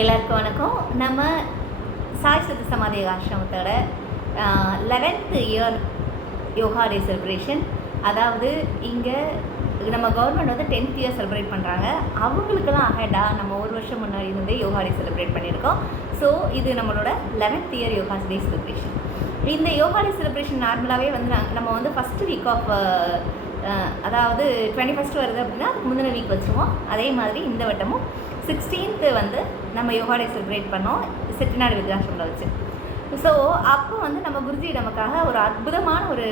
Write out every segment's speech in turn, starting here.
எல்லாருக்கும் வணக்கம். நம்ம சாய் சித்த சமாதி ஆசிரமத்தோட 11th year yoga day celebration. அதாவது இங்கே நம்ம கவர்மெண்ட் வந்து 10th இயர் செலிப்ரேட் பண்ணுறாங்க. அவங்களுக்கெல்லாம் அஹெடாக நம்ம ஒரு வருஷம் முன்னாடி இருந்தே யோகா டே செலிப்ரேட் பண்ணியிருக்கோம். ஸோ இது நம்மளோட 11th year yoga day celebration. இந்த யோகா டே செலிப்ரேஷன் நார்மலாகவே வந்து நம்ம வந்து ஃபஸ்ட்டு வீக் ஆஃப் அதாவது 21st வருது அப்படின்னா அதுக்கு முந்தின வீக் வச்சுருவோம். அதே மாதிரி இந்த வட்டமும் 16th வந்து நம்ம யோகா டே செலிப்ரேட் பண்ணோம் செட்டிநாடு விருதாசிரமில் வச்சு. ஸோ அப்போ வந்து நம்ம குருஜி நமக்காக ஒரு அற்புதமான ஒரு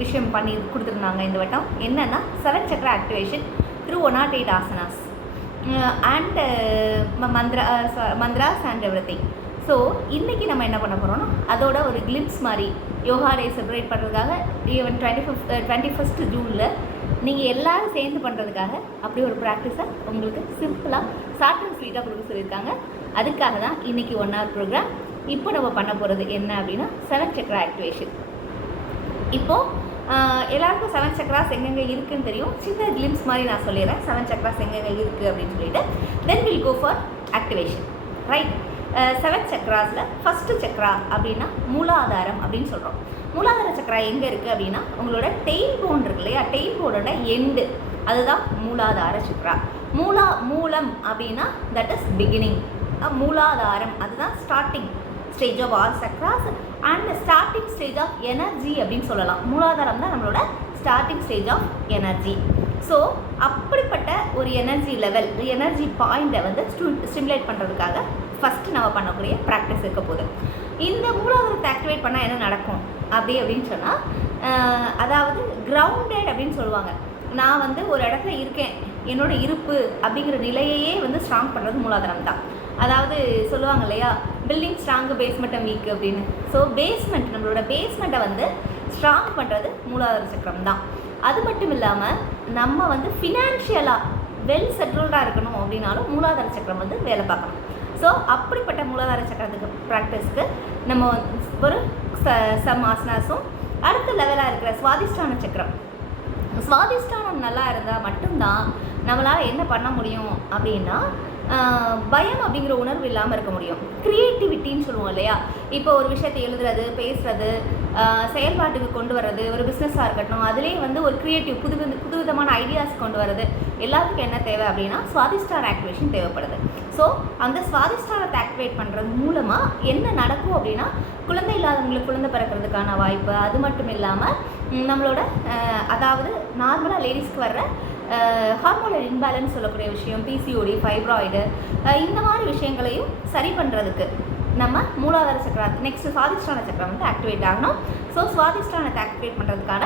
விஷயம் பண்ணி கொடுத்துருந்தாங்க இந்த வட்டம். என்னென்னா 7 Chakra activation through 108 asanas and mantras and everything. So இன்றைக்கி நம்ம என்ன பண்ண போகிறோம்னா அதோட ஒரு கிளிம்ஸ் மாதிரி யோகா டே செலிப்ரேட் பண்ணுறதுக்காக ஈவன் 21st ஜூனில் நீங்கள் எல்லோரும் சேர்ந்து பண்ணுறதுக்காக அப்படி ஒரு ப்ராக்டிஸை உங்களுக்கு சிம்பிளாக ஷார்ட் அண்ட் ஸ்வீட்டாக கொடுக்க சொல்லியிருக்காங்க. அதுக்காக தான் இன்றைக்கி 1 hour ப்ரோக்ராம். இப்போ நம்ம பண்ண போகிறது என்ன அப்படின்னா 7 சக்ரா ஆக்டிவேஷன். இப்போது எல்லாருக்கும் 7 சக்ராஸ் எங்கெங்கே இருக்குதுன்னு தெரியும். சின்ன கிளிம்ஸ் மாதிரி நான் சொல்லிடுறேன் 7 சக்ராஸ் எங்கெங்கே இருக்குது அப்படின்னு சொல்லிட்டு then will go for activation. Right. 7 சக்ராஸில் ஃபஸ்ட்டு சக்ரா அப்படின்னா மூலாதாரம் அப்படின்னு சொல்கிறோம். மூலாதார சக்ரா எங்கே இருக்குது அப்படின்னா உங்களோட டெயில் போன் இருக்கு இல்லையா, டெயில் போனோட எண்டு, அதுதான் மூலாதார சக்ரா. மூலம் அப்படின்னா தட் இஸ் பிகினிங். மூலாதாரம் அதுதான் starting stage of all chakras and starting stage of energy அப்படின்னு சொல்லலாம். மூலாதாரம் தான் நம்மளோட starting stage of energy. So அப்படிப்பட்ட ஒரு எனர்ஜி லெவல், எனர்ஜி பாயிண்ட்டை வந்து ஸ்டிமுலேட் பண்ணுறதுக்காக ஃபஸ்ட்டு நம்ம பண்ணக்கூடிய ப்ராக்டிஸ் இருக்க போகுது. இந்த மூலாதாரத்தை ஆக்டிவேட் பண்ணால் என்ன நடக்கும் அப்படின்னு சொன்னால் அதாவது கிரவுண்டட் அப்படின்னு சொல்லுவாங்க. நான் வந்து ஒரு இடத்துல இருக்கேன், என்னோட இருப்பு அப்படிங்கிற நிலையையே வந்து ஸ்ட்ராங் பண்ணுறது மூலாதாரம் தான். அதாவது சொல்லுவாங்க இல்லையா, பில்டிங் ஸ்ட்ராங்கு பேஸ்மெண்ட்டை வீக் அப்படின்னு. ஸோ பேஸ்மெண்ட், நம்மளோட பேஸ்மெண்ட்டை வந்து ஸ்ட்ராங் பண்ணுறது மூலாதார சக்கரம் தான். அது மட்டும் இல்லாமல் நம்ம வந்து ஃபினான்ஷியலாக வெல் செட்டில்டாக இருக்கணும் அப்படின்னாலும் மூலாதார சக்கரம் வந்து வேலை பார்க்கணும். ஸோ அப்படிப்பட்ட மூலாதார சக்கரத்துக்கு ப்ராக்டிஸ்க்கு நம்ம ஒரு சம் ஆசனாஸும் அடுத்த லெவலாக இருக்கிற சுவாதிஷ்டான சக்கரம். சுவாதிஷ்டானம் நல்லா இருந்தால் மட்டும்தான் நம்மளால் என்ன பண்ண முடியும் அப்படின்னா பயம் அப்படிங்கிற உணர்வு இல்லாமல் இருக்க முடியும். க்ரியேட்டிவிட்டின்னு சொல்லுவோம் இல்லையா, இப்போ ஒரு விஷயத்தை எழுதுறது, பேசுகிறது, செயல்பாட்டுக்கு கொண்டு வர்றது, ஒரு பிஸ்னஸாக இருக்கட்டும், அதுலேயே வந்து ஒரு க்ரியேட்டிவ் புதுவிதமான ஐடியாஸ் கொண்டு வர்றது எல்லாத்துக்கும் என்ன தேவை அப்படின்னா சுவாதிஷ்டான ஆக்டிவேஷன் தேவைப்படுது. ஸோ அந்த சுவாதிஷ்டானத்தை ஆக்டிவேட் பண்ணுறது மூலமாக என்ன நடக்கும் அப்படின்னா குழந்தை இல்லாதவங்களுக்கு குழந்தை பிறக்கிறதுக்கான வாய்ப்பு. அது மட்டும் இல்லாமல் நம்மளோட அதாவது நார்மலாக லேடிஸ்க்கு வர்ற ஹார்மோனல் இன்பேலன்ஸ் சொல்லக்கூடிய விஷயம், பிசிஓடி, ஃபைப்ராய்டு, இந்த மாதிரி விஷயங்களையும் சரி பண்ணுறதுக்கு நம்ம மூலாதார சக்கரா நெக்ஸ்ட்டு சுவாதிஷ்டான சக்கரம் வந்து ஆக்டிவேட் ஆகணும். ஸோ சுவாதிஷ்டானத்தை ஆக்டிவேட் பண்ணுறதுக்கான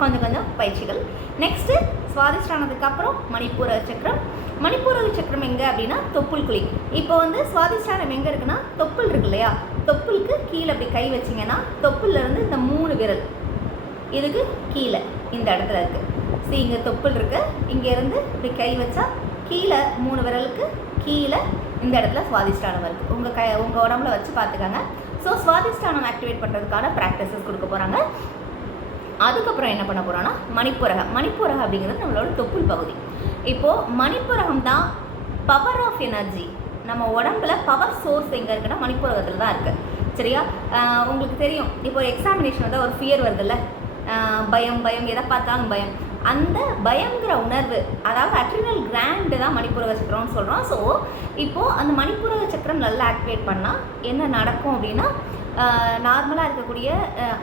கொஞ்சம் பயிற்சிகள். நெக்ஸ்ட்டு சுவாதிஷ்டானத்துக்கு அப்புறம் மணிப்பூரக சக்கரம். மணிப்பூரக சக்கரம் எங்கே அப்படின்னா தொப்புள் குழி. இப்போ வந்து சுவாதிஷ்டானம் எங்கே இருக்குன்னா தொப்புள் இருக்கு இல்லையா, தொப்புளுக்கு கீழே அப்படி கை வச்சிங்கன்னா தொப்புலேருந்து இந்த 3 விரல் இதுக்கு கீழே இந்த இடத்துல இருக்குது. சரி, இங்கே தொப்புள் இருக்குது, இங்கேருந்து இப்படி கை வச்சா கீழே 3 விரலுக்கு கீழே இந்த இடத்துல சுவாதிஷ்டானம் இருக்குது. உங்கள் உடம்புல வச்சு பார்த்துக்காங்க. ஸோ சுவாதிஷ்டானம் ஆக்டிவேட் பண்ணுறதுக்கான ப்ராக்டிசஸ் கொடுக்க போகிறாங்க. அதுக்கப்புறம் என்ன பண்ண போகிறோன்னா மணிப்புரகம். மணிப்புரகம் அப்படிங்கிறது நம்மளோட தொப்புள் பகுதி. இப்போது மணிப்புரகம் தான் பவர் ஆஃப் எனர்ஜி. நம்ம உடம்புல பவர் சோர்ஸ் எங்கே இருக்குன்னா மணிப்புரகத்தில் தான் இருக்குது. சரியா? உங்களுக்கு தெரியும், இப்போ ஒரு எக்ஸாமினேஷன் வந்து ஒரு ஃபியர் வருதுல்ல, பயம் எதை பார்த்தாலும் பயம். அந்த பயங்கிற உணர்வு, அதாவது அட்ரினல் கிராண்டு தான் மணிப்புரக சக்கரம்னு சொல்கிறோம். ஸோ இப்போது அந்த மணிப்புரக சக்கரம் நல்லா ஆக்டிவேட் பண்ணால் என்ன நடக்கும் அப்படின்னா நார்மலாக இருக்கக்கூடிய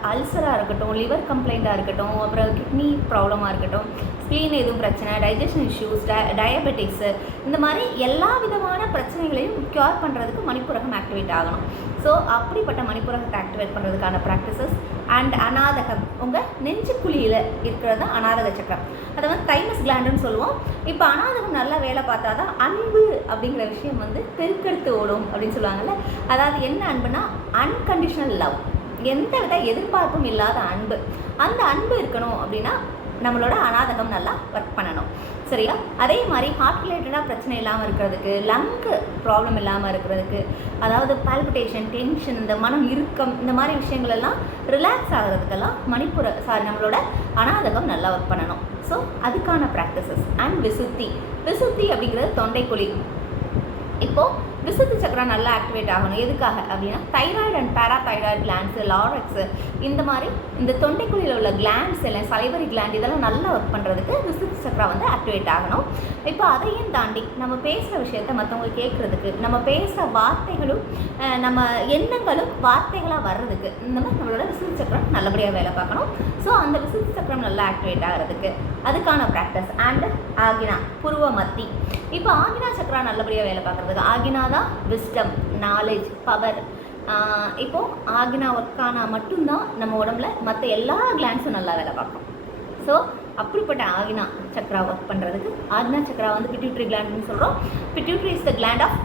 அல்சராக இருக்கட்டும், லிவர் கம்ப்ளைண்ட்டாக இருக்கட்டும், அப்புறம் கிட்னி ப்ராப்ளமாக இருக்கட்டும், ஸ்ப்ளீன் எதுவும் பிரச்சனை, டைஜஷன் இஷ்யூஸ், டயபெட்டிக்ஸு, இந்த மாதிரி எல்லா விதமான பிரச்சனைகளையும் க்யூர் பண்ணுறதுக்கு மணிப்புரகம் ஆக்டிவேட் ஆகணும். ஸோ அப்படிப்பட்ட மணிப்புரகத்தை ஆக்டிவேட் பண்ணுறதுக்கான ப்ராக்டிசஸ் அண்ட் அநாதகம். உங்கள் நெஞ்சுக்குழியில் இருக்கிறது தான் அநாதக சக்கரம். அதை வந்து தைமஸ் கிளாண்டுன்னு சொல்லுவோம். இப்போ அநாதகம் நல்லா வேலை பார்த்தா தான் அன்பு அப்படிங்கிற விஷயம் வந்து பெருக்கெடுத்து ஓடும் அப்படின்னு சொல்லுவாங்கள்ல. அதாவது என்ன அன்புனா அன்கண்டிஷனல் லவ், எந்த வித எதிர்பார்ப்பும் இல்லாத அன்பு. அந்த அன்பு இருக்கணும் அப்படின்னா நம்மளோட அநாதகம் நல்லா ஒர்க் பண்ணணும். சரியா? அதே மாதிரி ஹார்ட் ரிலேட்டடாக பிரச்சனை இல்லாமல் இருக்கிறதுக்கு, லங்கு ப்ராப்ளம் இல்லாமல் இருக்கிறதுக்கு, அதாவது பால்பிட்டேஷன், டென்ஷன், இந்த மனம் இறுக்கம், இந்த மாதிரி விஷயங்கள் எல்லாம் ரிலாக்ஸ் ஆகிறதுக்கெல்லாம் நம்மளோட அநாதகம் நல்லா ஒர்க் பண்ணணும். ஸோ அதுக்கான ப்ராக்டிசஸ் அண்ட் விசுத்தி அப்படிங்கிறது தொண்டைக்குழி. இப்போது விசுத்தி சக்கரா நல்லா ஆக்டிவேட் ஆகணும். எதுக்காக அப்படின்னா தைராய்டு அண்ட் பேராதைராய்டு கிளாண்ட்ஸு, லாரக்ஸு, இந்த மாதிரி இந்த தொண்டைக்குழியில் உள்ள கிளாண்ட்ஸ் எல்லாம், சலைவரி கிளாண்ட், இதெல்லாம் நல்லா ஒர்க் பண்ணுறதுக்கு விசுத்தி சக்கரா வந்து ஆக்டிவேட் ஆகணும். இப்போ அதையும் தாண்டி நம்ம பேசுகிற விஷயத்த மற்றவங்க கேட்குறதுக்கு, நம்ம பேசுகிற வார்த்தைகளும் நம்ம எண்ணங்களும் வார்த்தைகளாக வர்றதுக்கு இந்த மாதிரி நம்மளோட விசுத்தி சக்கரம் நல்லபடியாக வேலை பார்க்கணும். ஸோ அந்த விசுத்தி சக்கரம் நல்லா ஆக்டிவேட் ஆகிறதுக்கு அதுக்கான ப்ராக்டிஸ். அண்டு ஆகினா, புருவ மத்தி. இப்போ ஆகினா சக்கரா நல்லபடியாக வேலை பார்க்குறதுக்கு, ஆகினா தான் விஸ்டம், நாலேஜ், பவர். இப்போது ஆகினா ஒர்க் ஆனால் மட்டும்தான் நம்ம உடம்புல மற்ற எல்லா கிளாண்ட்ஸும் நல்லா வேலை பார்க்கும். ஸோ அப்படிப்பட்ட ஆகினா சக்கரா ஒர்க் பண்ணுறதுக்கு, ஆகினா சக்கரா வந்து பிட்யூட்ரி கிளாண்ட்னு சொல்கிறோம். Pituitary is the gland of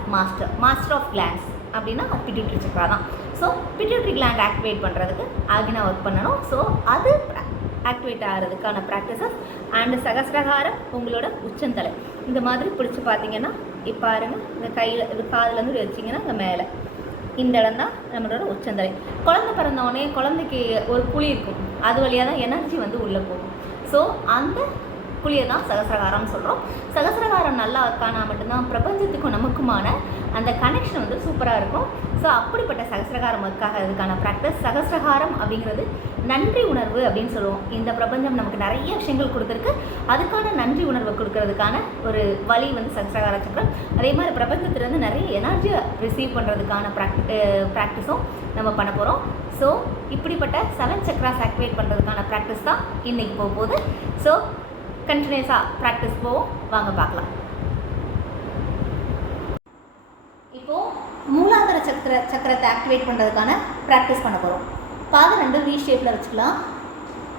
master of glands அப்படின்னா பிட்யூட்ரி சக்கரா தான். ஸோ பிட்யூட்ரி கிளாண்ட் ஆக்டிவேட் பண்ணுறதுக்கு ஆகினா ஒர்க் பண்ணணும். ஸோ அது ஆக்டிவேட் ஆகிறதுக்கான ப்ராக்டிஸஸ். அண்டு சகசிரகாரம் உங்களோட உச்சந்தலை இந்த மாதிரி பிடிச்சி பார்த்தீங்கன்னா இப்போ பாருங்கள், இந்த கையில் இது காதுலேருந்து வச்சிங்கன்னா இங்கே மேலே இந்த இடம் தான் நம்மளோட உச்சந்தலை. குழந்தை பிறந்தோடனே குழந்தைக்கு ஒரு குழி இருக்கும், அது வழியாக தான் எனர்ஜி வந்து உள்ளே போகும். ஸோ அந்த குழியை தான் சகசிரகாரம்னு சொல்கிறோம். சகசிரகாரம் நல்லா இருக்கானா மட்டும்தான் பிரபஞ்சத்துக்கும் நமக்குமான அந்த கனெக்ஷன் வந்து சூப்பராக இருக்கும். ஸோ அப்படிப்பட்ட சகசிரகாரம் ஒர்க்காக அதுக்கான ப்ராக்டிஸ். சகசிரகாரம் அப்படிங்கிறது நன்றி உணர்வு அப்படின்னு சொல்லுவோம். இந்த பிரபஞ்சம் நமக்கு நிறைய விஷயங்கள் கொடுத்துருக்கு, அதுக்கான நன்றி உணர்வை கொடுக்கறதுக்கான ஒரு வழி வந்து சகசிரகார சக்கரம். அதே மாதிரி பிரபஞ்சத்திலேருந்து நிறைய எனர்ஜியை ரிசீவ் பண்ணுறதுக்கான ப்ராக்டிஸும் நம்ம பண்ண போகிறோம். ஸோ இப்படிப்பட்ட 7 சக்ராஸ் ஆக்டிவேட் பண்ணுறதுக்கான ப்ராக்டிஸ் தான் இன்றைக்கி போக போகுது. ஸோ கண்டினியூஸாக ப்ராக்டிஸ் போவோம், வாங்க பார்க்கலாம். இப்போது மூலாதார சக்கரத்தை ஆக்டிவேட் பண்ணுறதுக்கான ப்ராக்டிஸ் பண்ண போகிறோம். பாதம் 2 வி ஷேப்பில் வச்சுக்கலாம்.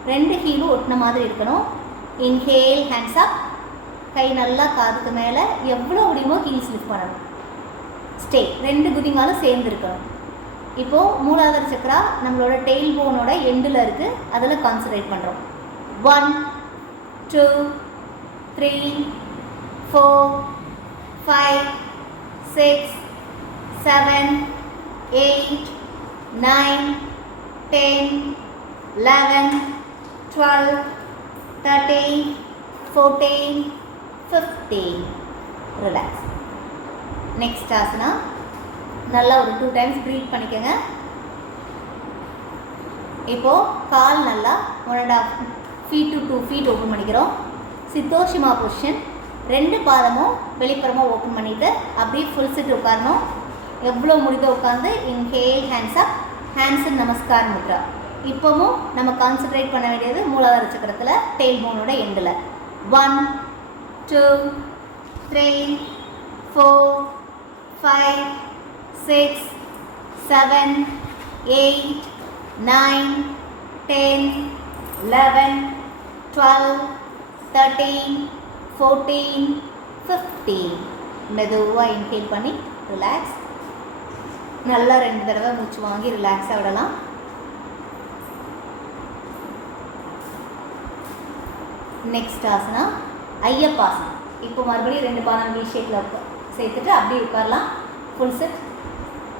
2 ஹீலும் ஒட்டின மாதிரி இருக்கணும். இன்ஹேல், ஹேண்ட்ஸ் அப். கை நல்லா காதுக்கு மேலே, எவ்வளோ முடியுமோ ஹீல்ஸ் லிஃப்ட் பண்ணணும். ஸ்டே, 2 குதிங்காலும் சேர்ந்து இருக்கணும். இப்போது மூலாதார சக்கரா நம்மளோட டெயில் போனோட எண்டில் இருக்குது, அதில் கான்சன்ட்ரேட் பண்ணுறோம். 1 2 3 4 5 6 7 8 9 10 11 12 13 14 15. ரிலாக்ஸ். நெக்ஸ்ட் ஆசனா நல்லா ஒரு 2 டைம்ஸ் ப்ரீத் பண்ணிக்கோங்க. இப்போது கால் நல்லா 1.5 feet to 2 feet ஓப்பன் பண்ணிக்கிறோம். சித்தோஷிமா பொசிஷன். 2 பாதமும் வெளிப்புறமாக ஓப்பன் பண்ணிவிட்டு அப்படியே ஃபுல் சிட் உட்காரணும். எவ்வளோ முடிதோ உட்காந்து இன்ஹேல், ஹேண்ட்ஸ் அப், ஹேண்ட்ஸ் நமஸ்கார் முத்ரா. இப்போவும் நம்ம கான்சன்ட்ரேட் பண்ண வேண்டியது மூலாதார சக்கரத்தில் டெயில் போனோட எண்டில். 1 2 3 4 5 6 7 8 9 10 11 12 13 14 15. மெதுவாக இன்ஹேல் பண்ணி ரிலாக்ஸ். நல்லா 2 தடவை மூச்சு வாங்கி ரிலாக்ஸாக விடலாம். நெக்ஸ்ட் ஆசனா ஐயப்பாசனம். இப்போ மறுபடியும் 2 பாதம் வி ஷேப்பில் சேர்த்துட்டு அப்படியே உட்காரலாம். Full set.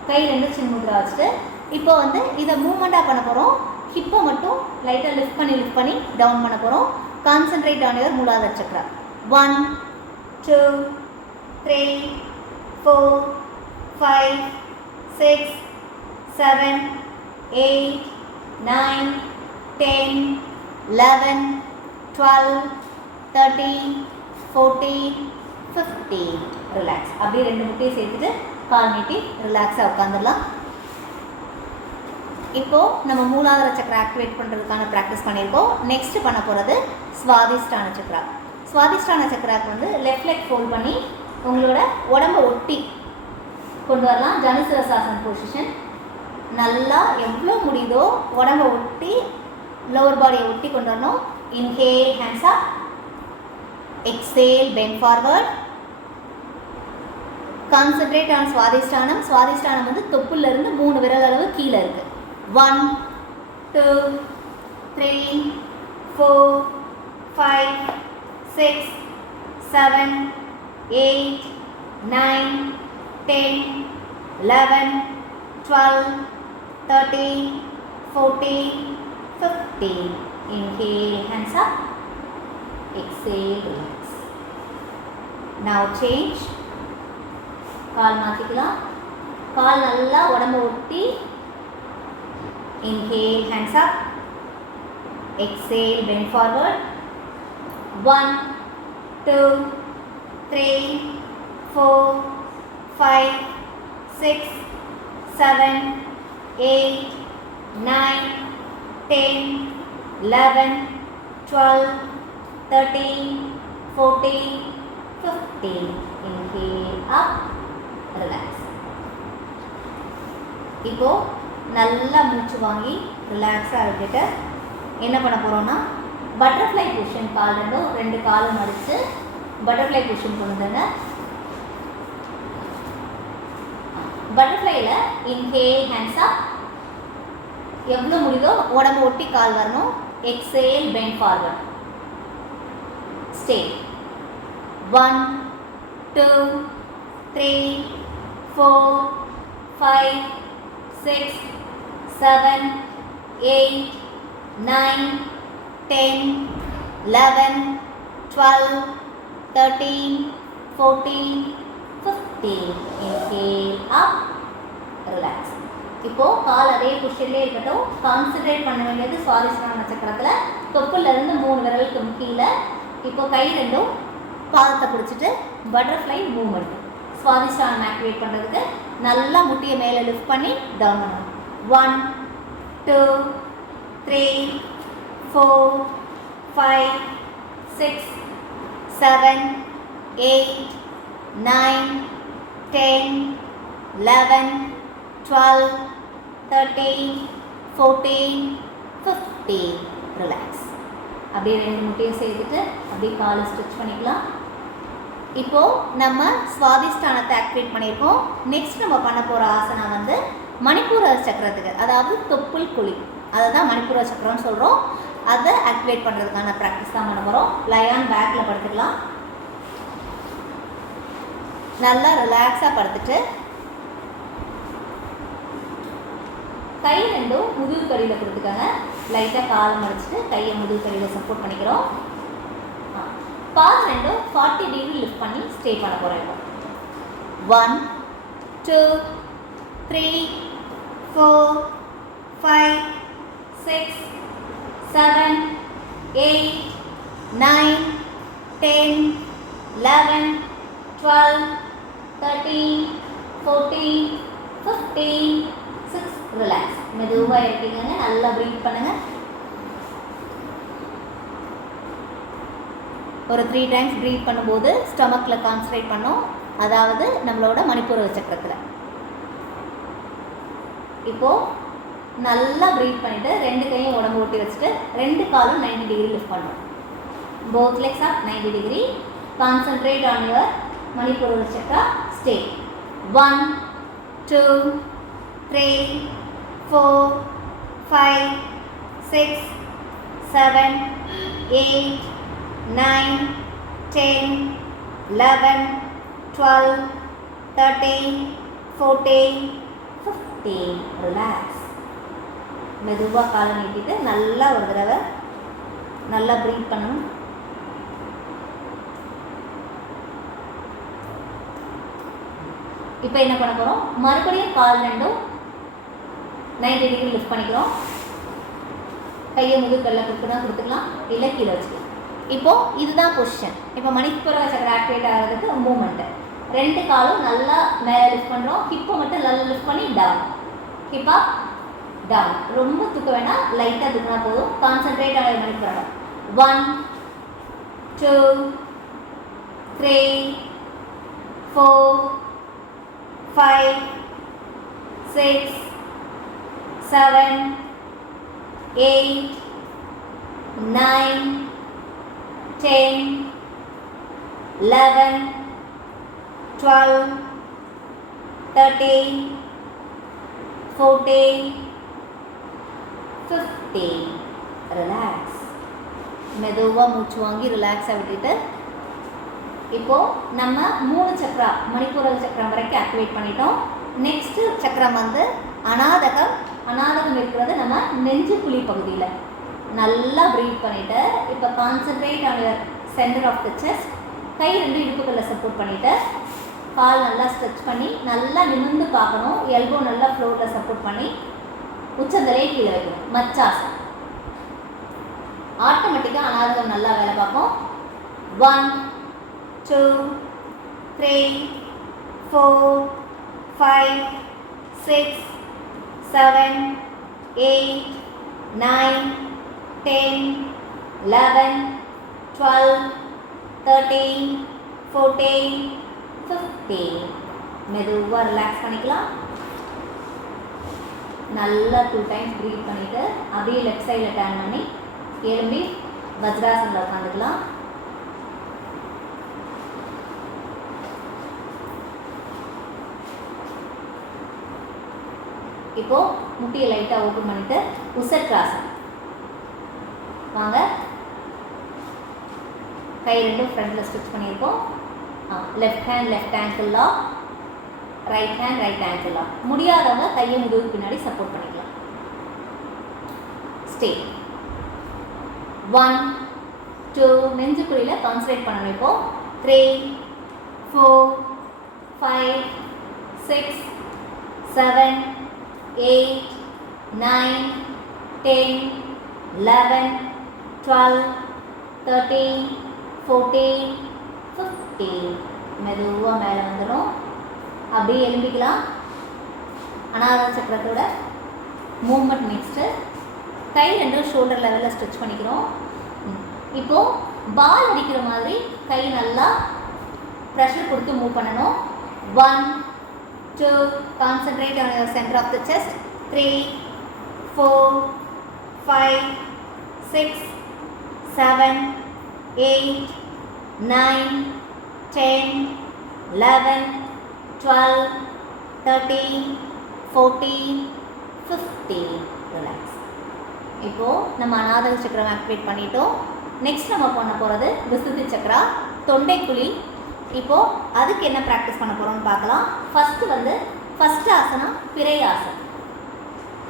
கை 2 சின்ன முத்ரா வச்சுட்டு இப்போ வந்து இதை மூவ்மெண்ட்டாக பண்ண போகிறோம். ஹிப்பை மட்டும் லைட்டாக லிஃப்ட் பண்ணி டவுன் பண்ண போகிறோம். கான்சன்ட்ரேட் ஆன் யுவர் மூலாதார சக்ரா. 1 2 3 4 5 6 7 8 9 10 11 12 13 14 15. ரிலாக்ஸ். அப்படியே 2 முட்டையை சேர்த்துட்டு கால் நீட்டி ரிலாக்ஸாக உட்காந்துடலாம். இப்போது நம்ம மூலாதார சக்கரை ஆக்டிவேட் பண்ணுறதுக்கான ப்ராக்டிஸ் பண்ணியிருக்கோம். நெக்ஸ்ட்டு பண்ண போகிறது சுவாதிஷ்டான சக்கரா. சுவாதிஷ்டான சக்கராவுக்கு வந்து லெஃப்ட் லெக் ஃபோல்ட் பண்ணி உங்களோட உடம்பை ஒட்டி கொண்டு வரலாம். ஜனுசிரசாசன் பொசிஷன். நல்லா எவ்வளோ முடியுதோ உடம்பை ஒட்டி, லோவர் பாடியை ஒட்டி கொண்டு வரணும். Inhale, hands up. Exhale, bend forward. Concentrate on சுவாதிஷ்டானம். சுவாதிஷ்டானம் வந்து தொப்புலேருந்து 3 விரல் அளவு கீழே இருக்குது. 1 2 3 4 5 6 7 8 9 10 11 12 13 14 15. Inhale, hands up. Exhale, relax. Now change. கால் மாற்றிக்கலாம். கால் நல்லா உடம்பை ஒட்டி. Inhale, hands up. Exhale, bend forward. 1, 2, 3, 4, 5, 6, 7, 8, 9, 10, 11, 12, 13, 14, 15. Inhale up, relax. இப்போ நல்லா மூச்சு வாங்கி ரிலாக்ஸாக இருந்துட்டு என்ன பண்ண போகிறோம்னா பட்டர்ஃப்ளை பொசிஷன். கால் ரெண்டு காலும் மடித்து பட்டர்ஃப்ளை பொசிஷன் கொண்டு வந்தாங்க. பட்டர்ஃப்ளையில் இன்ஹேல், ஹேண்ட்ஸ் அப். எவ்வளோ முடியுதோ உடம்பு ஒட்டி கால் வரணும். Exhale, bend forward. Stay. 1, 2, 3, 4, 5, 6, 7, 8, 9, 10, 11, 12, 13, 14, 15. Inhale up, relax. இப்போ கால் அதே பொசிஷன்லேயே இருக்கட்டும். கான்சென்ட்ரேட் பண்ண வேண்டியது சுவாதிஷ்டான சக்கரத்தில் தொப்புலேருந்து 3 விரலுக்கு கீழே. இப்போ கை ரெண்டும் பாதத்தை பிடிச்சிட்டு பட்டர்ஃப்ளை மூவ்மெண்ட். சுவாதிஷ்டானம் ஆக்டிவேட் பண்ணுறதுக்கு நல்லா முட்டியை மேலே லிஃப்ட் பண்ணி டவுன் பண்ணணும். 1, 2, 3, 4, 5, 6, 7, 8, 9, 10, 11, 12, 13, 14, 15. ரிலாக்ஸ். அப்படியே ரெண்டு முட்டையும் சேர்த்துட்டு அப்படியே காலை ஸ்ட்ரெச் பண்ணிக்கலாம். இப்போது நம்ம சுவாதிஷ்டானத்தை ஆக்டிவேட் பண்ணியிருக்கோம். நெக்ஸ்ட் நம்ம பண்ண போகிற ஆசனம் வந்து மணிப்பூர சக்கரத்துக்கு, அதாவது தொப்புள் குழி, அதை தான் மணிப்பூர சக்கரம்னு சொல்கிறோம். அதை ஆக்டிவேட் பண்ணுறதுக்கான ப்ராக்டிஸ் தான் பண்ண போகிறோம். லயான் பேக்கில் படுத்துக்கலாம். நல்லா ரிலாக்ஸாக படுத்துட்டு கை ரெண்டும் முதுகு கடியில் கொடுத்துக்காங்க. லைட்டாக காலை மடிச்சுட்டு கையை முதுகு கடியில் சப்போர்ட் பண்ணிக்கிறோம். பாதம் ரெண்டும் 40 டிகிரி லிஃப்ட் பண்ணி ஸ்டே பண்ண போகிறோம். 1, 2, 3, 4, 5, 6, 7, 8, 9, 10, 11, 12, 13, 14, 15, 6. ரிலாக்ஸ். மெதுவாக இருக்கீங்க. நல்லா ப்ரீத் பண்ணுங்கள். ஒரு 3 டைம்ஸ் ப்ரீத் பண்ணும்போது ஸ்டமக்கில் கான்சன்ட்ரேட் பண்ணோம், அதாவது நம்மளோட மணிப்பூர சக்கரத்தில். இப்போது நல்லா ப்ரீத் பண்ணிவிட்டு 2 கையும் உடம்பு ஒட்டி வச்சுட்டு 2 காலும் 90 டிகிரி லிஃப்ட் பண்ணணும். Both legs of 90 degree. Concentrate on your Manipura chakra. Stay. 1, 2, 3, 4, 5, 6, 7, 8, 9, 10, 11, 12, 13, 14, 15. Relax. மெதுவாக காலை நீட்டிட்டு நல்லா ஒரு தடவை நல்லா ப்ரீத் பண்ணணும். இப்போ என்ன பண்ண போகிறோம், மறுபடியும் கால் ரெண்டும் 90 டிகிரி லிஃப்ட் பண்ணிக்கிறோம். கையை முதுகல்ல கொடுத்துக்கலாம், இல்லை கீழே வச்சுக்கலாம். இப்போது இதுதான் பொசிஷன். இப்போ மணிப்பூர சக்கரம் ஆக்டிவேட் ஆகிறதுக்கு மூமெண்ட்டு. 2 காலும் நல்லா மேலே லிஃப்ட் பண்ணுறோம். ஹிப்பை மட்டும் நல்லா லிஃப்ட் பண்ணி டவுன். ஹிப்பா டவுன். ரொம்ப தூக்க வேணாம், லைட்டாக தூக்கினா போதும். கான்சன்ட்ரேட் ஆகிற மணிப்பூரம். 1, 2, 3, 4, 5, 6, 7, 8, 9, 10, 11, 12, 13, 14, 15. ரிலாக்ஸ். மெதுவாக மூச்சு வாங்கி ரிலாக்ஸாக விட்டுட்டு இப்போது நம்ம 3 சக்கரா மணிப்பூர சக்கரம் வரைக்கும் ஆக்டிவேட் பண்ணிட்டோம். நெக்ஸ்ட்டு சக்கரம் வந்து அநாதகம். அநாதகம் இருக்கிறது நம்ம நெஞ்சு குழி பகுதியில். நல்லா ப்ரீத் பண்ணிவிட்டு இப்போ concentrate on your centre of the chest. கை ரெண்டும் இடுப்புகளில் சப்போர்ட் பண்ணிவிட்டு கால் நல்லா ஸ்ட்ரெச் பண்ணி நல்லா நிமிர்ந்து பார்க்கணும். எல்போ நல்லா ஃப்ளோரில் சப்போர்ட் பண்ணி உச்சந்தலையை கீழே வைக்கணும். மச்சாசன். ஆட்டோமேட்டிக்காக அனாதகம் நல்லா வேலை பார்ப்போம். 1 2 3 4 5 6 7 8 9 10 11 12 13 14 15. மெதுவாக ரிலாக்ஸ் பண்ணிக்கலாம். நல்லா 2 டைம்ஸ் ப்ரீத் பண்ணிவிட்டு அப்படியே லெஃப்ட் சைடில் டர்ன் பண்ணி எழும்பி வஜ்ராசனில் உட்காந்துக்கலாம். இப்போது முட்டியை லைட்டாக ஓப்பன் பண்ணிவிட்டு உசட்ராசன். வாங்க, கை ரெண்டும் ஃப்ரண்டில் ஸ்டிச் பண்ணியிருக்கோம். Left hand left angle lock, right hand right angle lock. முடியாதவங்க கையை முதுகுக்கு பின்னாடி சப்போர்ட் பண்ணிக்கலாம். ஸ்டே. 1 2 நெஞ்சுக்குழியில் கான்சன்ட்ரேட் பண்ணணும். இப்போ 3 4 5 6 7 8 9 10 11 12 13 14 15. மெதுவாக மேலே வந்துடும். அப்படியே எழும்பிக்கலாம். அநாதா சக்கரத்தோட மூவ்மெண்ட் நெக்ஸ்ட்டு. கை ரெண்டும் ஷோல்டர் லெவலில் ஸ்ட்ரெச் பண்ணிக்கிறோம். இப்போது பால் அடிக்கிற மாதிரி கை நல்லா ப்ரெஷர் கொடுத்து மூவ் பண்ணணும். 1 2 concentrate on your centre of the chest. 3 4 5 6 7 8 9 10 11 12 13 14 15. Relax. இப்போது நம்ம அநாதக சக்கரம் ஆக்டிவேட் பண்ணிட்டோம். நெக்ஸ்ட் நம்ம பண்ண போகிறது விசுத்தி சக்கரா, தொண்டைக்குழி. இப்போது அதுக்கு என்ன ப்ராக்டிஸ் பண்ண போகிறோம்னு பார்க்கலாம். ஃபஸ்ட்டு ஆசனம் பிறையாசனம்.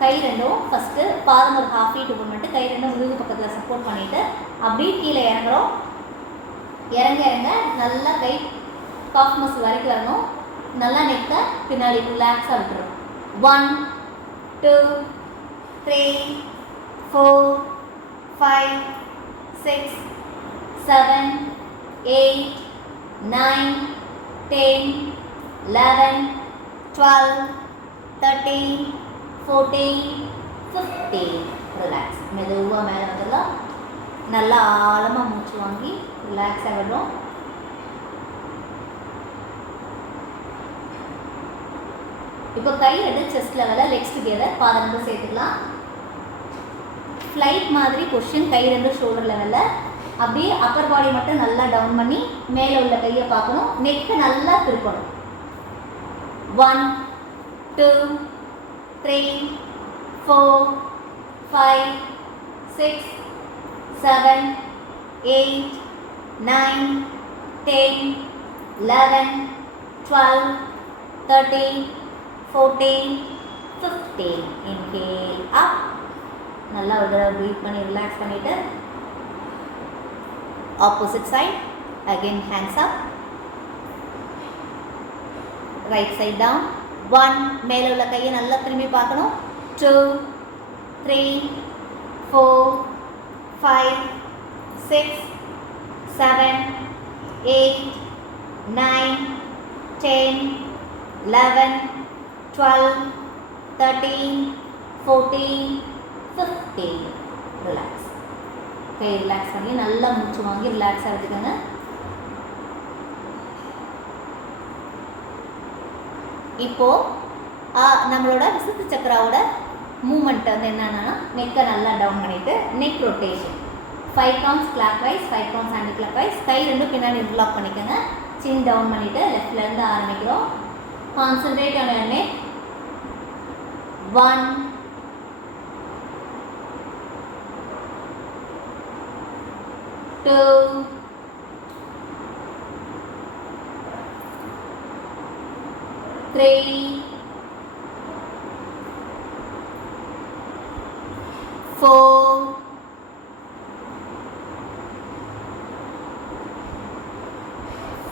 கை ரெண்டும் ஃபஸ்ட்டு பாதம் ஒரு ½ ஃபீட் பண்ணிட்டு கை ரெண்டும் முதுகு பக்கத்தில் சப்போர்ட் பண்ணிவிட்டு அப்படியே கீழே இறங்குறோம். இறங்க நல்லா கை காஃப் மசில் வரைக்கும் வரணும். நல்லா நெக்கை பின்னாடி ரிலாக்ஸாக விட்டுரும். 1 2 3 4 5 6 7 8 9 10 11 12 13 14 15. ரிலாக்ஸ். மெதுவாக மேலே வந்துடலாம். நல்லா ஆழமாக மூச்சு வாங்கி ரிலாக்ஸாக விடுறோம். இப்போ கை ரெண்டு செஸ்ட் லெவலில் லெக்ஸ் டுகெதர், பாதம் ரெண்டும் சேர்த்துக்கலாம். ஃப்ளைட் மாதிரி பொசிஷன். கை ரெண்டும் ஷோல்டர் லெவலில். அப்படியே அப்பர் பாடி மட்டும் நல்லா டவுன் பண்ணி மேலே உள்ள கையை பார்க்கணும். நெக்கை நல்லா திருப்பணும். 1 2 3 4 5 6 7 8 9 10 11 12 13 14 15. Inhale up. நல்லா ஒரு தடவை ப்ரீத் பண்ணி ரிலாக்ஸ் பண்ணிவிட்டு opposite side. Again hands up. Right side down. 1 மேலே உள்ள கையை நல்லா திரும்பி பார்க்கணும். 2 3 4 5 6 7 8 9 10 11 12 13 14 15. ரிலாக்ஸ். கை ரிலாக்ஸ் பண்ணி நல்லா மூச்சு வாங்கி ரிலாக்ஸாக எடுத்துக்கோங்க. இப்போது நம்மளோட விசுத்தி சக்கராவோட மூமெண்ட் என்னென்னா நெக்கை நல்லா டவுன் பண்ணிவிட்டு neck rotation. 5 counts clockwise, 5 counts anticlockwise. கை ரெண்டும் பின்னாடி ரிலாக் பண்ணிக்கோங்க. சின் டவுன் பண்ணிவிட்டு லெஃப்ட்லேருந்து ஆரம்பிக்கிறோம். Concentrate on your neck. 1 2 3 4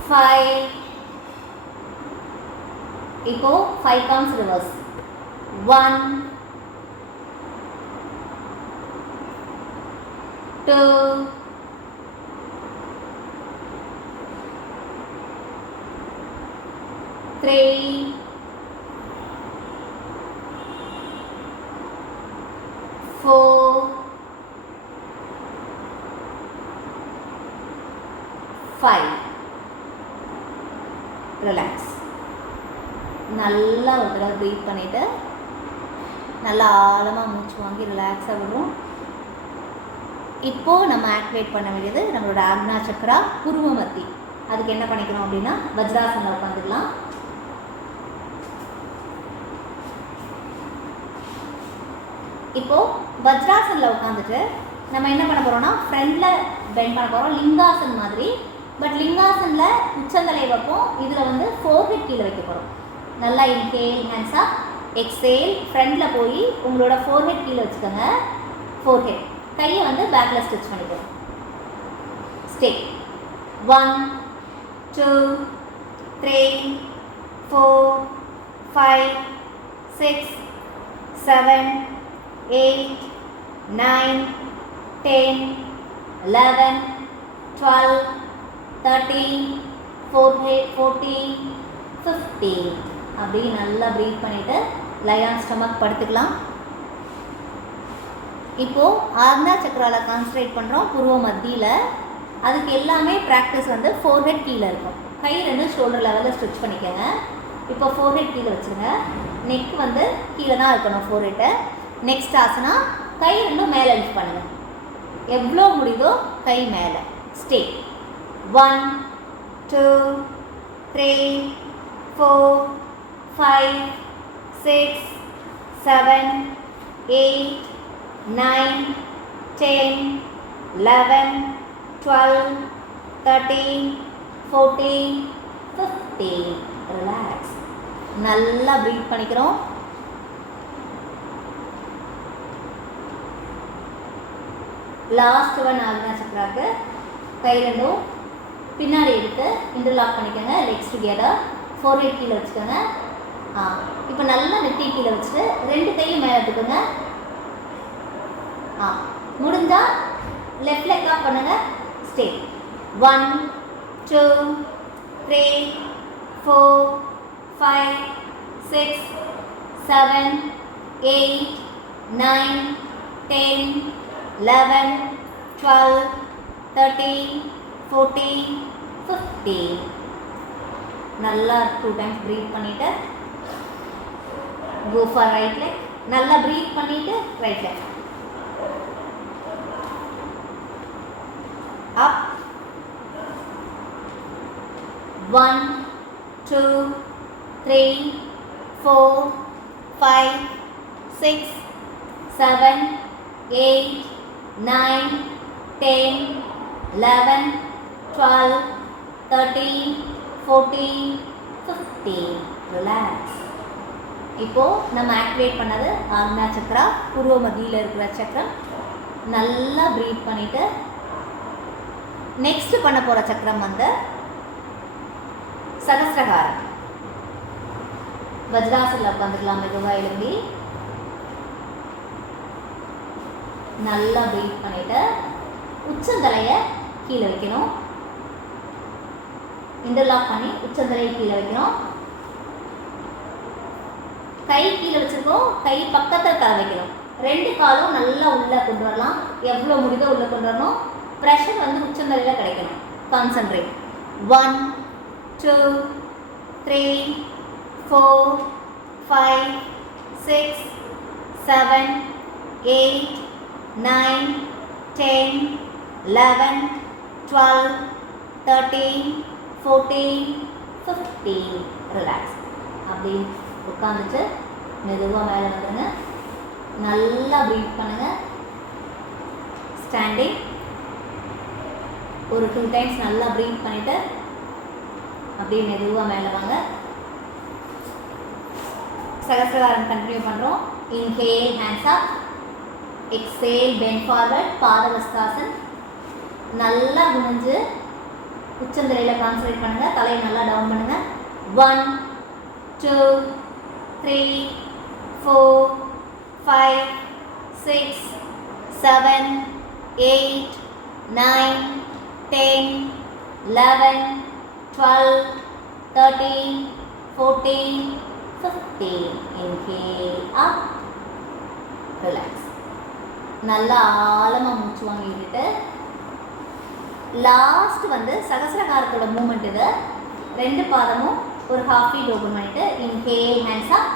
5 இப்போ 5 counts reverse. 1 2 3 4 5. ரிலாக்ஸ். நல்லா ஒரு தடவை ப்ரீத் பண்ணிவிட்டு நல்லா ஆழமாக மூச்சு வாங்கி ரிலாக்ஸாக விடுவோம். இப்போது நம்ம ஆக்டிவேட் பண்ண வேண்டியது நம்மளோட ஆக்னா சக்ரா புருவ மத்தி. அதுக்கு என்ன பண்ணிக்கணும் அப்படின்னா வஜ்ராசனில் உட்காந்துக்கலாம். இப்போது வஜ்ராசனில் உட்காந்துட்டு நம்ம என்ன பண்ண போகிறோம்னா ஃப்ரண்டில் பெண்ட் பண்ண போகிறோம், லிங்காசன் மாதிரி. பட் லிங்காசனில் உச்சந்தலை வைப்போம், இதில் வந்து ஃபோர்ஹெட் கீழே வைக்க போகிறோம். நல்லா இன்ஹேல் ஹேண்ட்ஸ் அப், எக்ஸேல் ஃப்ரண்டில் போய் உங்களோட ஃபோர்ஹெட் கீழே வச்சுக்கோங்க. ஃபோர்ஹெட் கையை வந்து பேக்கில் ஸ்டிச் பண்ணிக்கணும். ஸ்டே. 1 2 3 4 5 6 7 8 9 10 11 12 13 14 15. அப்படி நல்லா ப்ரீத் பண்ணிவிட்டு லயான் ஸ்டமக் படுத்துக்கலாம். இப்போது ஆக்னா சக்ராவில் கான்சன்ட்ரேட் பண்ணுறோம் புருவ மத்தியில். அதுக்கு எல்லாமே ப்ராக்டிஸ் வந்து ஃபோர்ஹெட் கீழே இருக்கும். கை ரெண்டு ஷோல்டர் லெவலில் ஸ்ட்ரெச் பண்ணிக்கோங்க. இப்போ ஃபோர்ஹெட் கீழே வச்சுருங்க. நெக் வந்து கீழே தான் இருக்கணும் ஃபோர்ஹெட்டை. நெக்ஸ்ட் ஆசனா கை ரெண்டும் மேலே லிஃப்ட் பண்ணுங்கள். எவ்வளோ முடியுதோ கை மேலே. ஸ்டே. 1 2 3 4 5 6 7 8 9 10 11 12 13 14 15. ரிலாக்ஸ். நல்லா ப்ரீத் பண்ணிக்கிறோம். லாஸ்ட் ஒன் ஆக்னா சக்ராக்கு கை ரெண்டும் பின்னாடி எடுத்து இன்டர்லாக் பண்ணிக்கோங்க. Lex together. ஃபோர்ஹெட் கீழே வச்சுக்கோங்க. இப்போ நல்லா நெத்தி கீழே வச்சுட்டு ரெண்டு கையும் மேலே எடுத்துக்கோங்க. முடிஞ்சால் லெஃப்ட் லெக் ஆஃப் பண்ணுங்கள். ஸ்டே. 1 2 3 4 5 6 7 8 9 10 11 12 13 14 15. நல்லா 2 times ப்ரீத் பண்ணிவிட்டு கோ ஃபார் ரைட் லெக். நல்லா ப்ரீத் பண்ணிவிட்டு ரைட் லெக் அப். 1 2 3 4 5 6 7 8 9 10 11 12 13 14 15. ரிலாக்ஸ். இப்போது நம்ம ஆக்டிவேட் பண்ணது ஆக்னா சக்ரா புருவ மத்தியில் இருக்கிற சக்கரம். நல்லா ப்ரீத் பண்ணிவிட்டு நெக்ஸ்ட் பண்ண போகிற சக்கரம் வந்து சகஸ்ரகாரம். வஜ்ராசனில் உட்காந்துக்கலாம். மெதுவாக எழும்பி நல்லா ப்ரீத் பண்ணிவிட்டு உச்சந்தலையை கீழே வைக்கணும். இன்டர்லாக் பண்ணி உச்சந்தலையை கீழே வைக்கணும். கை கீழே வச்சுருக்கோம், கை பக்கத்தில் தலை வைக்கணும். ரெண்டு காலும் நல்லா உள்ளே கொண்டு வரலாம். எவ்வளோ முடிதோ உள்ளே கொண்டு வரணும். ப்ரெஷர் வந்து உச்சந்தலையில் கிடைக்கணும். கான்சன்ட்ரேட். 1 2 3 4 5 6 7 8 9 10 11 12 13 14 15. ரிலாக்ஸ். அப்படி உட்காந்துட்டு மெதுவாக மேலே வந்துடுங்க. நல்லா ப்ரீத் பண்ணுங்கள். ஸ்டாண்டிங் ஒரு 2 times நல்லா ப்ரீத் பண்ணிவிட்டு அப்படியே மெதுவாக மேலே வாங்க. சகஸ்ரகாரம் கண்டினியூ பண்ணுறோம். Inhale hands up, exhale bend forward, Padahastasana. நல்லா குனிஞ்சு உச்சந்தலையில் கான்சன்ட்ரேட் பண்ணுங்கள். தலையை நல்லா டவுன் பண்ணுங்கள். 1 2, 3, 4, 5, 6, 7, 8, 9, 10, 11, 12, 13, 14, 15. Inhale up, relax. நல்லா ஆழமாக மூச்சு வாங்கி விட்டுட்டு லாஸ்ட் வந்து சகசிரகாரத்தோட மூமெண்ட் இது. ரெண்டு பாதமும் ஒரு ஹாஃப் ஃபீட் ஓப்பன் பண்ணிட்டு inhale hands up,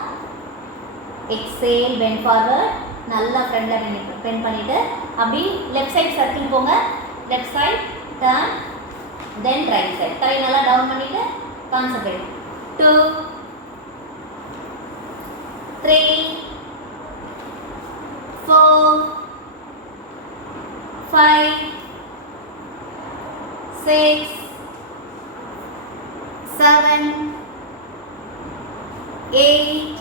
exhale bend forward, நல்லா ஃப்ரண்டில் பெண்ட் பண்ணிவிட்டு அப்படி லெஃப்ட் சைட் சர்க்கிள் போங்க. Left side turn, then right side. தலையை நல்லா டவுன் பண்ணிவிட்டு கான்சன்ட்ரேட். 2, 3, 4, 5, 6, 7, 8,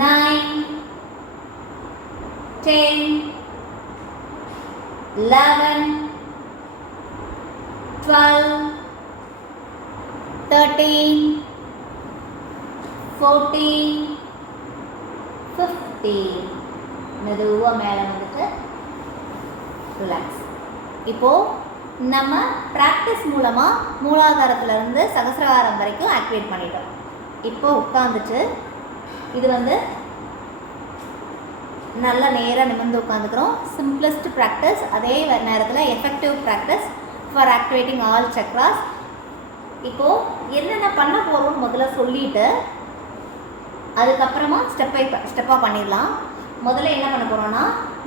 9, 10, 11, 12, 13, 14, 15. மெதுவாக மேலே வந்துட்டு ரிலாக்ஸ். இப்போது நம்ம ப்ராக்டிஸ் மூலமாக மூலாதாரத்துலேருந்து சகசிரகாரம் வரைக்கும் ஆக்டிவேட் பண்ணிட்டோம். இப்போது உட்காந்துட்டு இது வந்து நல்லா நேராக நிமிர்ந்து உட்காந்துக்கிறோம். சிம்பிளஸ்ட் ப்ராக்டிஸ், அதே நேரத்தில் effective practice for activating all chakras. இப்போது என்னென்ன பண்ண போகிறோம்னு முதல்ல சொல்லிவிட்டு அதுக்கப்புறமா ஸ்டெப்பாக பண்ணிடலாம். முதல்ல என்ன பண்ண போகிறோன்னா,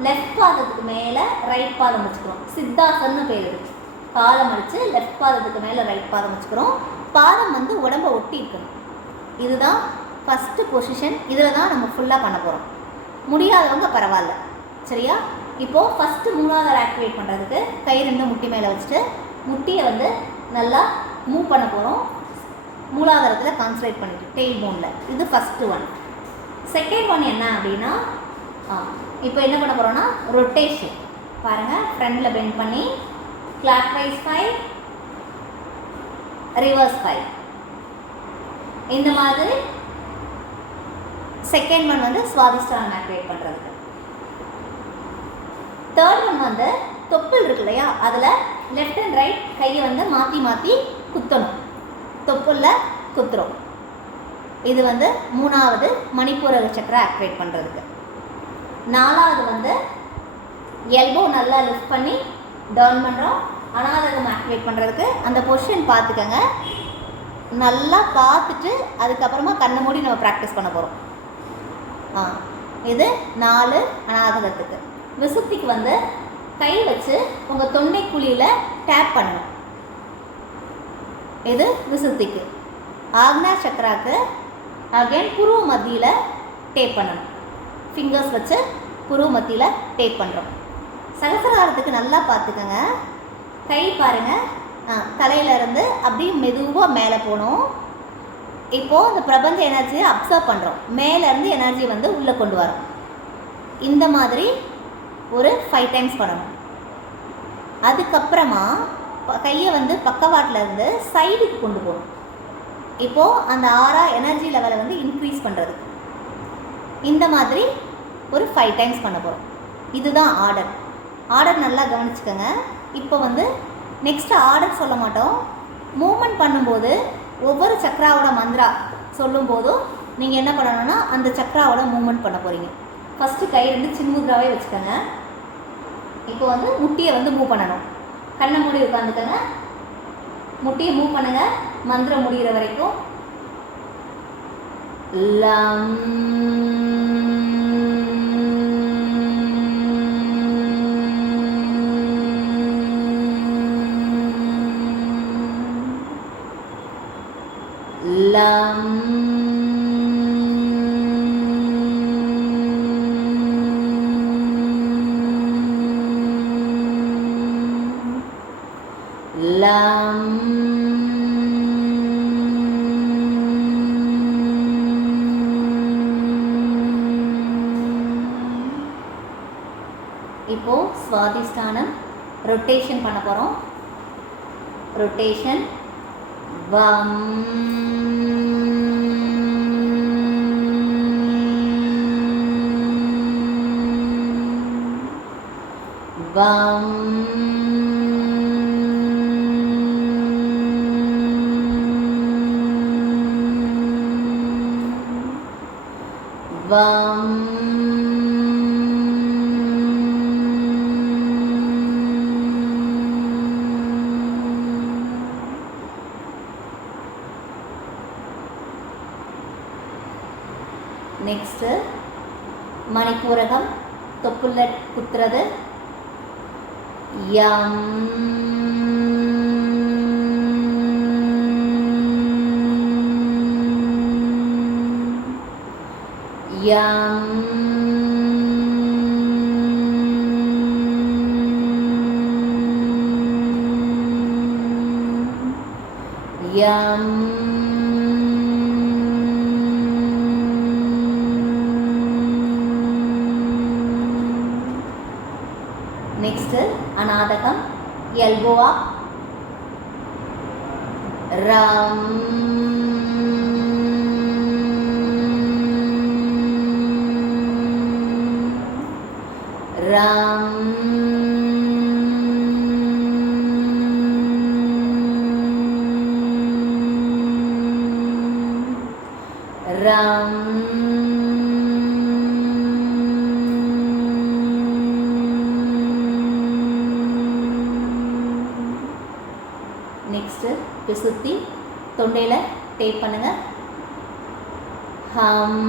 லெஃப்ட் பாதத்துக்கு மேலே ரைட் பாதம் வச்சுக்கிறோம். சித்தாசன்னு பேர் இருக்குது. காலம் அடித்து லெஃப்ட் பாதத்துக்கு மேலே ரைட் பாதம் வச்சுக்கிறோம். பாதம் வந்து உடம்பை ஒட்டி இருக்கணும். இதுதான் ஃபஸ்ட்டு பொசிஷன். இதில் தான் நம்ம ஃபுல்லாக பண்ண போகிறோம். முடியாதவங்க பரவாயில்ல, சரியா? இப்போது ஃபஸ்ட்டு மூலாதாரம் ஆக்டிவேட் பண்ணுறதுக்கு கை ரெண்டு முட்டி மேலே வச்சுட்டு முட்டியை வந்து நல்லா மூவ் பண்ண போகிறோம். மூலாதாரத்தில் கான்சன்ட்ரேட் பண்ணிட்டு டெயில் போனில். இது ஃபஸ்ட்டு ஒன். செகண்ட் ஒன் என்ன அப்படின்னா, இப்போ என்ன பண்ண போகிறோன்னா ரொட்டேஷன். பாருங்கள், ஃப்ரண்டில் பெண்ட் பண்ணி கிளாக் வைஸ் 5, ரிவர்ஸ் 5. இந்த மாதிரி செகண்ட் ஒன் வந்து சுவாதிஷ்டானம் ஆக்டிவேட் பண்ணுறதுக்கு. தேர்ட் ஒன் வந்து தொப்புள் இருக்கு இல்லையா, அதில் லெஃப்ட் அண்ட் ரைட் கையை வந்து மாற்றி மாற்றி குத்தணும். தொப்புளில் குத்துறோம். இது வந்து மூணாவது மணிப்பூரக சக்கரை ஆக்டிவேட் பண்ணுறதுக்கு. நாலாவது வந்து எல்போ நல்லா லிஃப்ட் பண்ணி டவுன் பண்ணுறோம். அநாதகம் ஆக்டிவேட் பண்ணுறதுக்கு அந்த பொசிஷன் பார்த்துக்கங்க. நல்லா பார்த்துட்டு அதுக்கப்புறமா கண்ணை மூடி நம்ம ப்ராக்டிஸ் பண்ண போகிறோம். இது 4 அநாதகத்துக்கு. விசுத்திக்கு வந்து கை வச்சு உங்கள் தொண்டை குழியில் டேப் பண்ணணும். இது விசுத்திக்கு. ஆக்னா சக்கராக்கு அகைன் புருவ மத்தியில் டேப் பண்ணணும். ஃபிங்கர்ஸ் வச்சு புருவ மத்தியில் டேப் பண்ணுறோம். சகசிரகாரத்துக்கு நல்லா பார்த்துக்கோங்க. கை பாருங்கள், தலையிலேருந்து அப்படியே மெதுவாக மேலே போகணும். இப்போது இந்த பிரபஞ்ச எனர்ஜியை அப்சர்வ் பண்ணுறோம். மேலேருந்து எனர்ஜி வந்து உள்ளே கொண்டு வரோம். இந்த மாதிரி ஒரு 5 டைம்ஸ் பண்ணணும். அதுக்கப்புறமா கையை வந்து பக்கவாட்டில் இருந்து சைடுக்கு கொண்டு போகணும். இப்போது அந்த ஆறா எனர்ஜி லெவலை வந்து இன்க்ரீஸ் பண்ணுறதுக்கு இந்த மாதிரி ஒரு 5 டைம்ஸ் பண்ண போகிறோம். இதுதான் ஆர்டர். ஆர்டர் நல்லா கவனிச்சுக்கோங்க. இப்போ வந்து நெக்ஸ்ட்டு ஆர்டர் சொல்ல மாட்டோம். மூமெண்ட் பண்ணும்போது ஒவ்வொரு சக்கராவோட மந்திரா சொல்லும்போதும் நீங்கள் என்ன பண்ணணும்னா அந்த சக்கராவோட மூமெண்ட் பண்ண போகிறீங்க. ஃபஸ்ட்டு கை ரெண்டு சின்முத்ராவே வச்சுக்கோங்க. இப்போ வந்து முட்டியை வந்து மூவ் பண்ணணும். கண்ணை மூடி உட்காந்துக்கோங்க. முட்டியை மூவ் பண்ணுங்கள் மந்திரம் முடிகிற வரைக்கும். லம் லம் லம் இப்போ சுவாதிஷ்டானம் ரொட்டேஷன் பண்ண போகிறோம். ரொட்டேஷன் வம் வம் வம் நெக்ஸ்ட்டு மணிப்பூரகம் தொப்புள்ள குத்துறது யம் யம் யம் நெக்ஸ்ட் அநாதகம் எல்போ அப் ரம் ரம் ரம் நெக்ஸ்ட்டு பிசுத்தி தொண்டையில் டேப் பண்ணுங்க ஹம்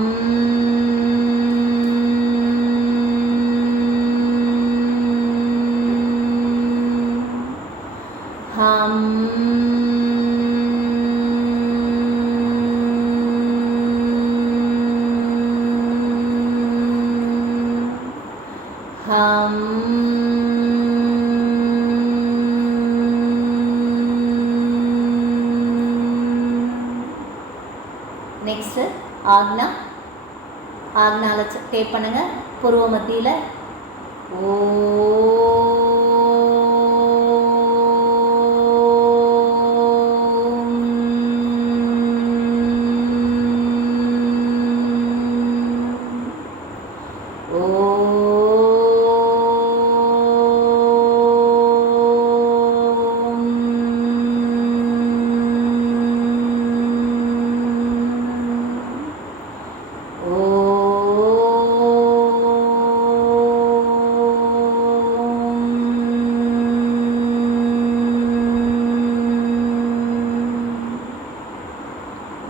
ஹம் ஹம் நெக்ஸ்ட்டு ஆக்னா ஆக்னாவில் டேப் பண்ணுங்க புருவ மத்தியில் ஓ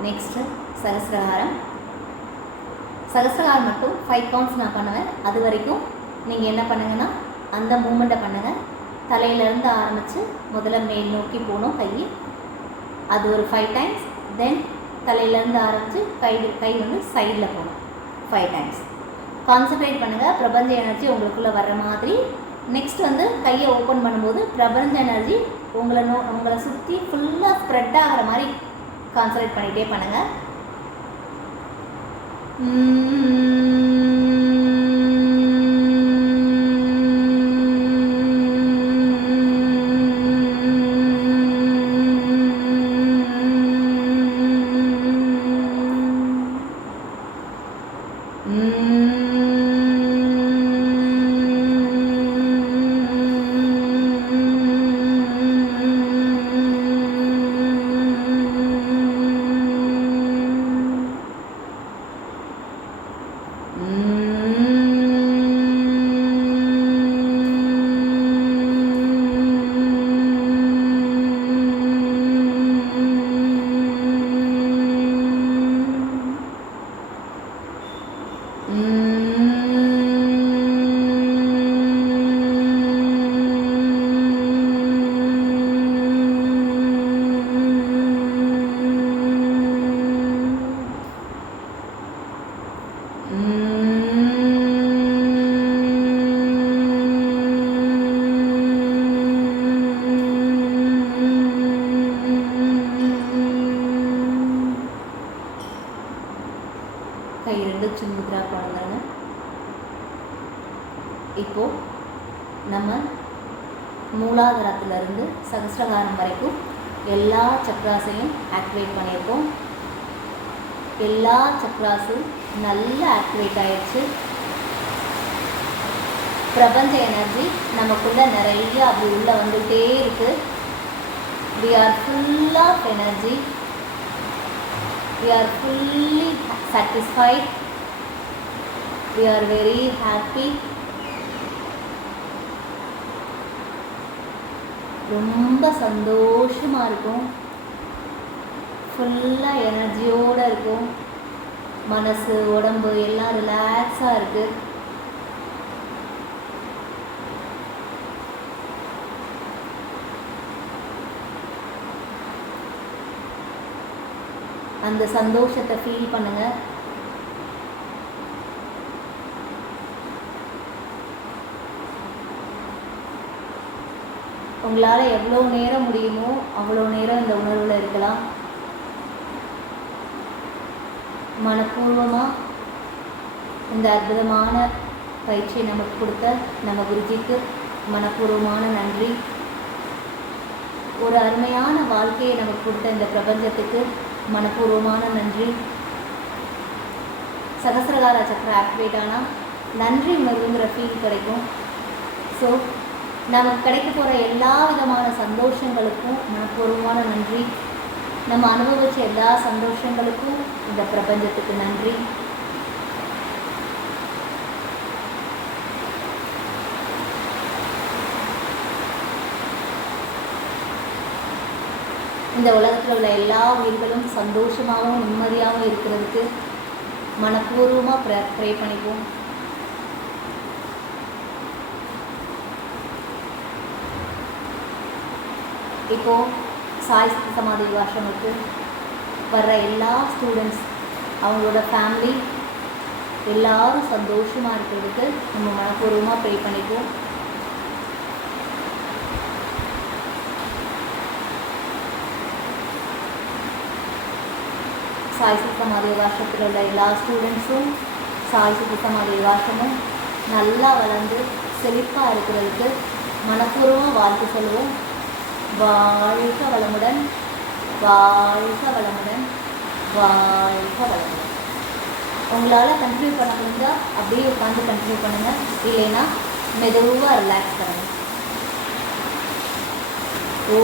நெக்ஸ்ட்டு சகஸ்ரஹாரம் சகஸ்ரஹாரம் மட்டும் 5 கவுண்ட்ஸ் நான் பண்ணுவேன். அது வரைக்கும் நீங்கள் என்ன பண்ணுங்கன்னா அந்த மூமெண்ட்டை பண்ணுங்கள். தலையிலேருந்து ஆரம்பித்து முதல்ல மேல் நோக்கி போகணும் கை, அது ஒரு 5 டைம்ஸ். தென் தலையிலேருந்து ஆரம்பித்து கை வந்து சைடில் போகணும் 5 டைம்ஸ். கான்சன்ட்ரேட் பண்ணுங்கள், பிரபஞ்ச எனர்ஜி உங்களுக்குள்ளே வர்ற மாதிரி. நெக்ஸ்ட் வந்து கையை ஓப்பன் பண்ணும்போது பிரபஞ்ச எனர்ஜி உங்களை சுற்றி ஃபுல்லாக ஸ்ப்ரெட் ஆகிற மாதிரி கான்சன்ட்ரேட் பண்ணிகிட்டே பண்ணுங்கள். கை ரெண்டு சின்முத்ரா பண்ணுங்க. இப்போது நம்ம மூலாதாரத்திலிருந்து சகஸ்ரகாரம் வரைக்கும் எல்லா சக்ராஸையும் ஆக்டிவேட் பண்ணியிருக்கோம். எல்லா சக்ராஸும் நல்லா ஆக்டிவேட் ஆகிடுச்சு. பிரபஞ்ச எனர்ஜி நமக்குள்ளே நிறைய அப்படி உள்ளே வந்துகிட்டே இருக்குது. we are full of energy, we are fully satisfied, we are very happy. ரொம்ப சந்தோஷமாக இருக்கும், ஃபுல்லாக எனர்ஜியோடு இருக்கும், மனசு உடம்பு எல்லாம் ரிலாக்ஸாக இருக்குது. அந்த சந்தோஷத்தை ஃபீல் பண்ணுங்கள். உங்களால் எவ்வளோ நேரம் முடியுமோ அவ்வளோ நேரம் இந்த உணர்வில் இருக்கலாம். மனப்பூர்வமாக இந்த அற்புதமான பயிற்சியை நமக்கு கொடுத்த நம்ம குருஜிக்கு மனப்பூர்வமான நன்றி. ஒரு அருமையான வாழ்க்கையை நமக்கு கொடுத்த இந்த பிரபஞ்சத்துக்கு மனப்பூர்வமான நன்றி. சகஸ்ரகார சக்கரம் ஆக்டிவேட் ஆனால் நன்றி உணர்வுங்கிற ஃபீல் கிடைக்கும். ஸோ நமக்கு கிடைக்க போகிற எல்லா விதமான சந்தோஷங்களுக்கும் மனப்பூர்வமான நன்றி. நம்ம அனுபவித்த எல்லா சந்தோஷங்களுக்கும் இந்த பிரபஞ்சத்துக்கு நன்றி. இந்த உலகத்தில் உள்ள எல்லா உயிர்களும் சந்தோஷமாகவும் நிம்மதியாகவும் இருக்கிறதுக்கு மனப்பூர்வமாக ப்ரே பண்ணிப்போம். இப்போது சாய் சமாதி யோகாசிரமத்துக்கு வர்ற எல்லா ஸ்டூடெண்ட்ஸ் அவங்களோட ஃபேமிலி எல்லாரும் சந்தோஷமாக இருக்கிறதுக்கு நம்ம மனப்பூர்வமாக ப்ரே பண்ணிப்போம். சாய் சமாதி யோகாசிரமத்தில் உள்ள எல்லா ஸ்டூடெண்ட்ஸும் சாய் சமாதி யோகாசிரமும் நல்லா வளர்ந்து செழிப்பாக இருக்கிறதுக்கு மனப்பூர்வமாக வாழ்த்து சொல்லுவோம். வாழ்க வளமுடன், வாழ்க வளமுடன், வாழ்க வளமுடன். உங்களால் கண்டினியூ பண்ண முடிஞ்சால் அப்படியே உட்காந்து கண்டினியூ பண்ணுங்கள், இல்லைன்னா மெதுவாக ரிலாக்ஸ் பண்ணுங்கள். ஓ